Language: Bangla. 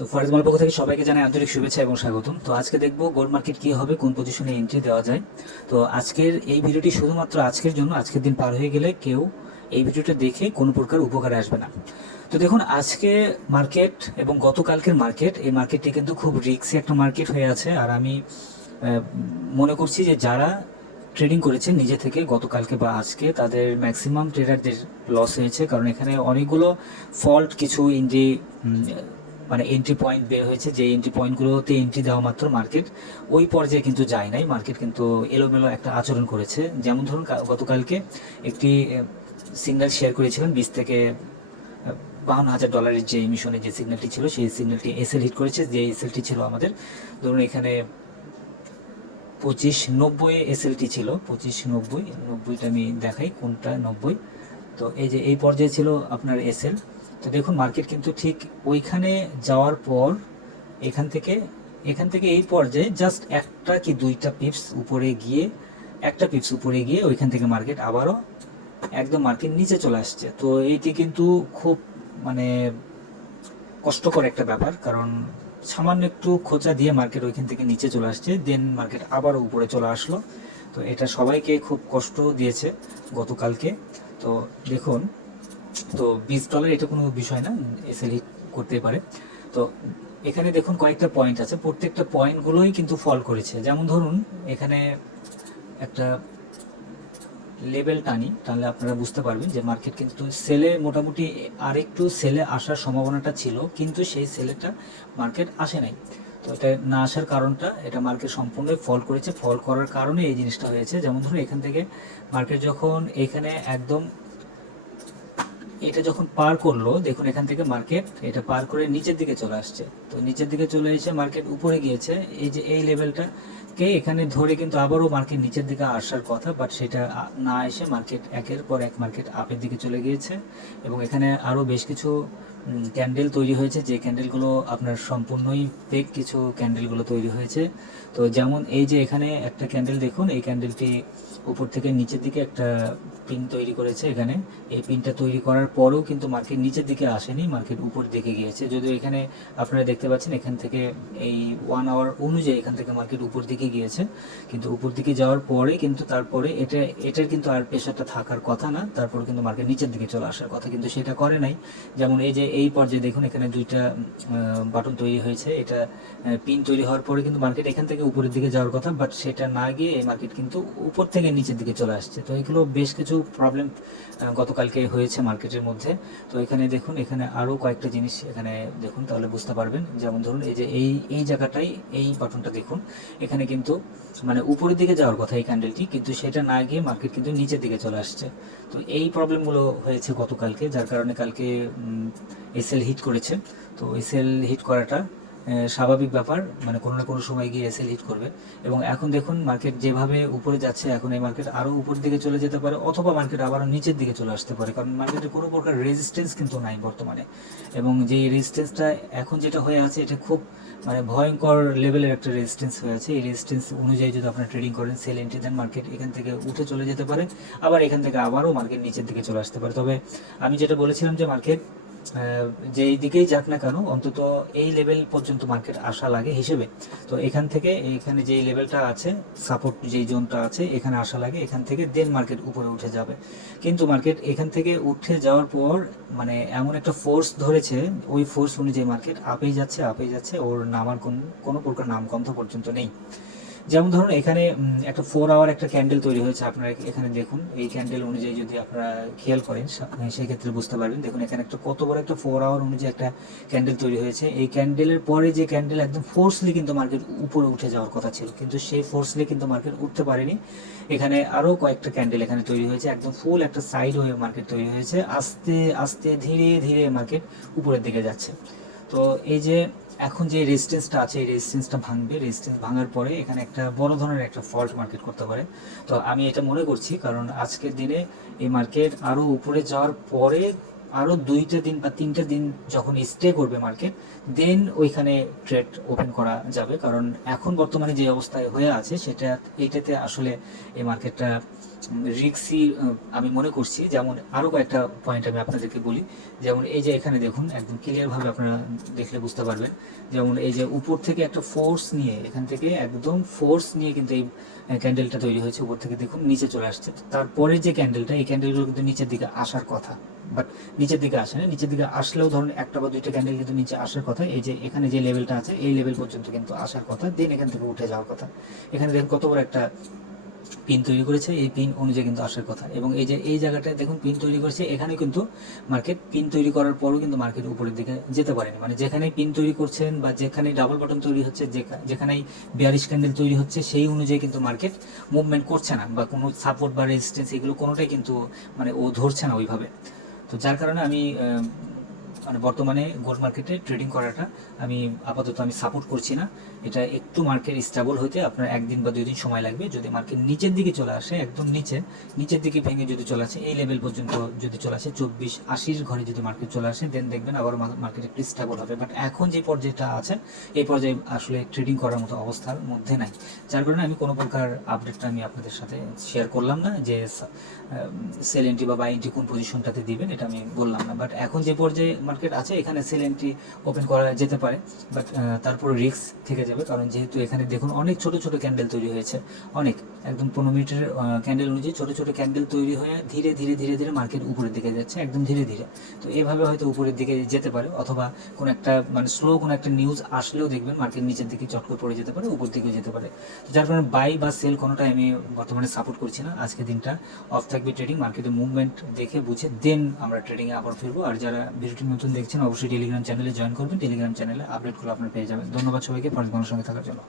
তো ফরেজমাল পক্ষ থেকে সবাইকে জানাই আন্তরিক শুভেচ্ছা এবং স্বাগতম। তো আজকে দেখবো গোল্ড মার্কেট কি হবে, কোন পজিশনে এন্ট্রি দেওয়া যায়। তো আজকের এই ভিডিওটি শুধুমাত্র আজকের জন্য, আজকের দিন পার হয়ে গেলে কেউ এই ভিডিওটা দেখে কোনো প্রকার উপকারে আসবে না। তো দেখুন, আজকে মার্কেট এবং গতকালকের মার্কেট, এই মার্কেটটি কিন্তু খুব রিস্কি একটা মার্কেট হয়ে আছে। আর আমি মনে করছি যে যারা ট্রেডিং করেছেন নিজে থেকে গতকালকে বা আজকে, তাদের ম্যাক্সিমাম ট্রেডারদের লস হয়েছে। কারণ এখানে অনেকগুলো ফল্ট, কিছু মানে এন্ট্রি পয়েন্ট বের হয়েছে, যে এন্ট্রি পয়েন্টগুলোতে এন্ট্রি দেওয়া মাত্র মার্কেট ওই পর্যায়ে কিন্তু যায় নাই। মার্কেট কিন্তু এলোমেলো একটা আচরণ করেছে। যেমন ধরুন, গতকালকে একটি সিগন্যাল শেয়ার করেছিলেন 20 থেকে $52,000 যে এমিশনের যে সিগন্যালটি ছিল, সেই সিগন্যালটি এসএল হিট করেছে। যে এসএলটি ছিল আমাদের, ধরুন এখানে 2590 এসএলটি ছিল, 2590টা আমি দেখাই কোনটা 90। তো এই যে এই পর্যায়ে ছিল আপনার এসএল। তো দেখুন, মার্কেট কিন্তু ঠিক ওইখানে যাওয়ার পর এখান থেকে এই পর্যায়ে জাস্ট একটা কি দুইটা পিপস উপরে গিয়ে, একটা পিপস উপরে গিয়ে ওইখান থেকে মার্কেট আবারও একদম মার্কেট নিচে চলে আসছে। তো এইটি কিন্তু খুব মানে কষ্টকর একটা ব্যাপার, কারণ সামান্য একটু খোঁচা দিয়ে মার্কেট ওইখান থেকে নিচে চলে আসছে, দেন মার্কেট আবারও উপরে চলে আসলো। তো এটা সবাইকে খুব কষ্ট দিয়েছে গতকালকে। তো দেখুন, তো $20 এটা কোনো বিষয় না, এসএল হিট করতে পারে। তো এখানে দেখুন কয়েকটা পয়েন্ট আছে, প্রত্যেকটা পয়েন্টগুলোই কিন্তু ফল করেছে। যেমন ধরুন, এখানে একটা লেভেল টানি, তাহলে আপনারা বুঝতে পারবেন যে মার্কেট কিন্তু সেলে মোটামুটি আরেকটু সেলে আসার সম্ভাবনাটা ছিল, কিন্তু সেই সেলেটা মার্কেট আসে নাই। তো এটা না আসার কারণটা, এটা মার্কেট সম্পূর্ণই ফল করেছে। ফল করার কারণে এই জিনিসটা হয়েছে। যেমন ধরুন, এখান থেকে মার্কেট যখন এখানে একদম এটা যখন পার করলো, দেখুন এখান থেকে মার্কেট এটা পার করে নিচের দিকে চলে আসছে। তো নিচের দিকে চলে এসে মার্কেট উপরে গিয়েছে। এই যে এই লেভেলটাকে এখানে ধরে কিন্তু আবারও মার্কেট নিচের দিকে আসার কথা, বাট সেটা না এসে মার্কেট একের পর এক মার্কেট আপের দিকে চলে গিয়েছে। এবং এখানে আরও বেশ কিছু ক্যান্ডেল তৈরি হয়েছে, যে ক্যান্ডেলগুলো আপনার সম্পূর্ণই ফেক কিছু ক্যান্ডেলগুলো তৈরি হয়েছে। তো যেমন এই যে এখানে একটা ক্যান্ডেল দেখুন, এই ক্যান্ডেলটি উপর থেকে নিচের দিকে একটা পিন তৈরি করেছে। এখানে এই পিনটা তৈরি করার পরেও কিন্তু মার্কেট নিচের দিকে আসেনি, মার্কেট উপর দিকে গিয়েছে। যদিও এখানে আপনারা দেখতে পাচ্ছেন এখান থেকে এই 1 আওয়ার অনুযায়ী এখান থেকে মার্কেট উপর দিকে গিয়েছে, কিন্তু উপর দিকে যাওয়ার পরে কিন্তু তারপরে এটার কিন্তু আর প্রেশারটা থাকার কথা না, তারপর কিন্তু মার্কেট নিচের দিকে চলে আসার কথা, কিন্তু সেটা করে নাই। যেমন এই যে এই পর্যায়ে দেখুন, এখানে দুইটা বাটন তৈরি হয়েছে। এটা পিন তৈরি হওয়ার পরে কিন্তু মার্কেট এখান থেকে উপরের দিকে যাওয়ার কথা, বাট সেটা না গিয়ে এই মার্কেট কিন্তু উপর থেকে নিচের দিকে চলে আসছে। তো এগুলো বেশ কিছু প্রবলেম গতকালকে হয়েছে মার্কেটের মধ্যে। তো এখানে দেখুন, এখানে আরও কয়েকটা জিনিস এখানে দেখুন, তাহলে বুঝতে পারবেন। যেমন ধরুন, এই যে এই জায়গাটাই, এই বাটনটা দেখুন, এখানে কিন্তু মানে উপরের দিকে যাওয়ার কথা এই ক্যান্ডেলটি, কিন্তু সেটা না গিয়ে মার্কেট কিন্তু নিচের দিকে চলে আসছে। তো এই প্রবলেমগুলো হয়েছে গতকালকে, যার কারণে কালকে এসএল হিট করেছে। তো এসএল হিট করাটা স্বাভাবিক ব্যাপার, মানে কোনো না কোনো সময় গিয়ে এসএল হিট করবে। এবং এখন দেখুন, মার্কেট যেভাবে উপরে যাচ্ছে, এখন এই মার্কেট আরও উপরের দিকে চলে যেতে পারে, অথবা মার্কেট আবারও নিচের দিকে চলে আসতে পারে, কারণ মার্কেটের কোনো প্রকার রেজিস্ট্যান্স কিন্তু নাই বর্তমানে। এবং যেই রেজিস্ট্যান্সটা এখন যেটা হয়ে আছে, এটা খুব মানে ভয়ঙ্কর লেভেলের একটা রেজিস্ট্যান্স হয়ে আছে। এই রেজিস্ট্যান্স অনুযায়ী যদি আপনারা ট্রেডিং করেন, সেল এন্ট্রি দেন, মার্কেট এখান থেকে উঠে চলে যেতে পারে, আবার এখান থেকে আবারও মার্কেট নিচের দিকে চলে আসতে পারে। তবে আমি যেটা বলেছিলাম যে মার্কেট যেই দিকেই যাক না কেন, অন্তত এই লেভেল পর্যন্ত মার্কেট আসা লাগে হিসেবে। তো এখান থেকে এইখানে যেই লেভেলটা আছে, সাপোর্ট যেই জোনটা আছে, এখানে আসা লাগে, এখান থেকে দেন মার্কেট উপরে উঠে যাবে। কিন্তু মার্কেট এখান থেকে উঠে যাওয়ার পর মানে এমন একটা ফোর্স ধরেছে, ওই ফোর্স অনুযায়ী মার্কেট আপেই যাচ্ছে, ওর নামার কোনো প্রকার নামগন্ধ পর্যন্ত নেই। যেমন ধরুন, এখানে একটা 4 আওয়ার একটা ক্যান্ডেল তৈরি হয়েছে। আপনারা এখানে দেখুন, এই ক্যান্ডেল অনুযায়ী যদি আপনারা খেয়াল করেন, সেই ক্ষেত্রে বুঝতে পারবেন। দেখুন এখানে একটা কত বড় একটা 4 আওয়ার অনুযায়ী একটা ক্যান্ডেল তৈরি হয়েছে। এই ক্যান্ডেলের পরে যে ক্যান্ডেল একদম ফোর্সলি কিন্তু মার্কেট উপরে উঠে যাওয়ার কথা ছিল, কিন্তু সেই ফোর্সলি কিন্তু মার্কেট উঠতে পারেনি। এখানে আরও কয়েকটা ক্যান্ডেল এখানে তৈরি হয়েছে, একদম ফুল একটা সাইড হয়ে মার্কেট তৈরি হয়েছে। আস্তে আস্তে ধীরে ধীরে মার্কেট উপরের দিকে যাচ্ছে। তো এই যে এখন যে রেজিস্ট্যান্সটা আছে, এই রেজিস্ট্যান্সটা ভাঙবে। রেজিস্ট্যান্স ভাঙার পরে এখানে একটা বড় ধরনের একটা ফল্ট মার্কেট করতে পারে। তো আমি এটা মনে করছি, কারণ আজকের দিনে এই মার্কেট আরও উপরে যাওয়ার পরে আরও 2টা দিন বা 3টা দিন যখন স্টে করবে মার্কেট, দেন ওইখানে ট্রেড ওপেন করা যাবে। কারণ এখন বর্তমানে যে অবস্থায় হয়ে আছে এইটাতে আসলে এই মার্কেটটা রিক্সি আমি মনে করছি। যেমন আরও কয়েকটা পয়েন্ট আমি আপনাদেরকে বলি। যেমন এই যে এখানে দেখুন, একদম ক্লিয়ারভাবে আপনারা দেখলে বুঝতে পারবেন। যেমন এই যে উপর থেকে একটা ফোর্স নিয়ে, এখান থেকে একদম ফোর্স নিয়ে কিন্তু এই ক্যান্ডেলটা তৈরি হয়েছে। উপর থেকে দেখুন নিচে চলে আসছে। তারপরে যে ক্যান্ডেলটা, এই ক্যান্ডেলগুলো কিন্তু নিচের দিকে আসার কথা, বাট নিচের দিকে আসে না। নিচের দিকে আসলেও ধরুন একটা বা দুইটা ক্যান্ডেল কিন্তু নিচে আসার কথা। এই যে এখানে যে লেভেলটা আছে, এই লেভেল পর্যন্ত কিন্তু আসার কথা, দেন এখান থেকে উঠে যাওয়ার কথা। এখানে দেখুন কত বড় একটা পিন তৈরি করেছে, এই পিন অনুযায়ী কিন্তু আসার কথা। এবং এই যে এই জায়গাটায় দেখুন পিন তৈরি করেছে, এখানে কিন্তু মার্কেট পিন তৈরি করার পরও কিন্তু মার্কেট উপরের দিকে যেতে পারেনি। মানে যেখানে পিন তৈরি করছেন বা যেখানে ডাবল বটন তৈরি হচ্ছে, যেখানেই বিয়ারিশ ক্যান্ডেল তৈরি হচ্ছে, সেই অনুযায়ী কিন্তু মার্কেট মুভমেন্ট করছে না, বা কোনো সাপোর্ট বা রেজিস্ট্যান্স এগুলো কোনোটাই কিন্তু মানে ও ধরছে না ওইভাবে। তো যার কারণে আমি মানে বর্তমানে গোল্ড মার্কেটে ট্রেডিং করাটা আমি আপাতত সাপোর্ট করছি না। এটা একটু মার্কেট স্টেবল হইতে আপনার 1 দিন বা 2 দিন সময় লাগবে। যদি মার্কেট নিচের দিকে চলে আসে, একদম নিচের দিকে ভেঙে যদি চলে আসে, এই লেভেল পর্যন্ত যদি চলে আসে 2480 ঘরে যদি মার্কেট চলে আসে, দেন দেখবেন আবার মার্কেট একটু স্টেবল হবে। বাট এখন যে পর্যায়টা আছে, এই পর্যায়ে আসলে ট্রেডিং করার মতো অবস্থার মধ্যে নাই। যার কারণে আমি কোনো প্রকার আপডেটটা আমি আপনাদের সাথে শেয়ার করলাম না, যে সেল এন্ট্রি বা বাই এন্ট্রি কোন পজিশনটাতে দিবেন, এটা আমি বললাম না। বাট এখন যে পর্যায়ে মার্কেট আছে, এখানে সেল এন্ট্রি ওপেন করা যেতে পারে, বাট তারপর রিস্ক থেকে যাবে। কারণ যেহেতু এখানে দেখুন অনেক ছোট ছোট ক্যান্ডেল তৈরি হয়েছে, অনেক একদম 15 মিনিটের ক্যান্ডেল অনুযায়ী ছোট ছোট ক্যান্ডেল তৈরি হয়ে ধীরে ধীরে ধীরে ধীরে মার্কেট উপরের দিকে যাচ্ছে, একদম ধীরে ধীরে। তো এভাবে হয়তো উপরের দিকে যেতে পারে, অথবা কোনো একটা মানে স্লো কোনো একটা নিউজ আসলেও দেখবেন মার্কেট নিচের দিকে চট করে পড়ে যেতে পারে, উপর দিকেও যেতে পারে। তো যার কারণে বাই বা সেল কোনোটাই আমি বর্তমানে সাপোর্ট করছি না। আজকে দিনটা অফ থাকবে, ট্রেডিং মার্কেটের মুভমেন্ট দেখে বুঝে দেন আমরা ট্রেডিংয়ে আবার ফিরবো। আর যারা ভিডিওটি নতুন দেখছেন, অবশ্যই টেলিগ্রাম চ্যানেলে জয়েন করবেন। টেলিগ্রাম চ্যানেলে আপডেটগুলো আপনারা পেয়ে যাবেন। ধন্যবাদ সবাইকে ফরেক্স বাংলার সঙ্গে থাকার জন্য।